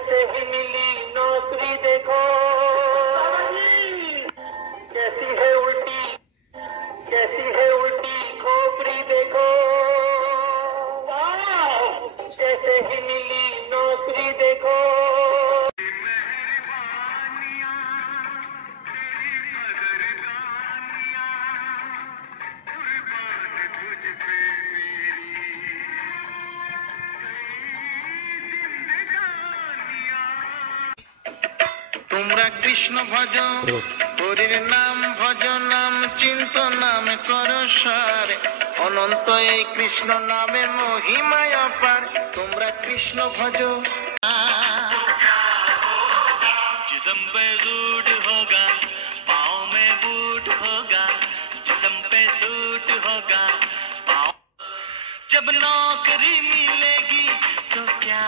जैसे ही मिली नौकरी देखो, कैसी है उल्टी, कैसी है उल्टी खोपड़ी देखो। जैसे ही मिली नौकरी देखो। তোমরা কৃষ্ণ ভজ, হরির নাম ভজ, নাম চিন্ত নাম কর সার, অনন্ত এই কৃষ্ণ নামে মহিমায় অপার। তোমরা কৃষ্ণ ভজ। जिस्म पे सूट होगा, पाँव में बूट होगा, जिस्म पे सूट होगा, पाँव। जब नौकरी मिलेगी तो क्या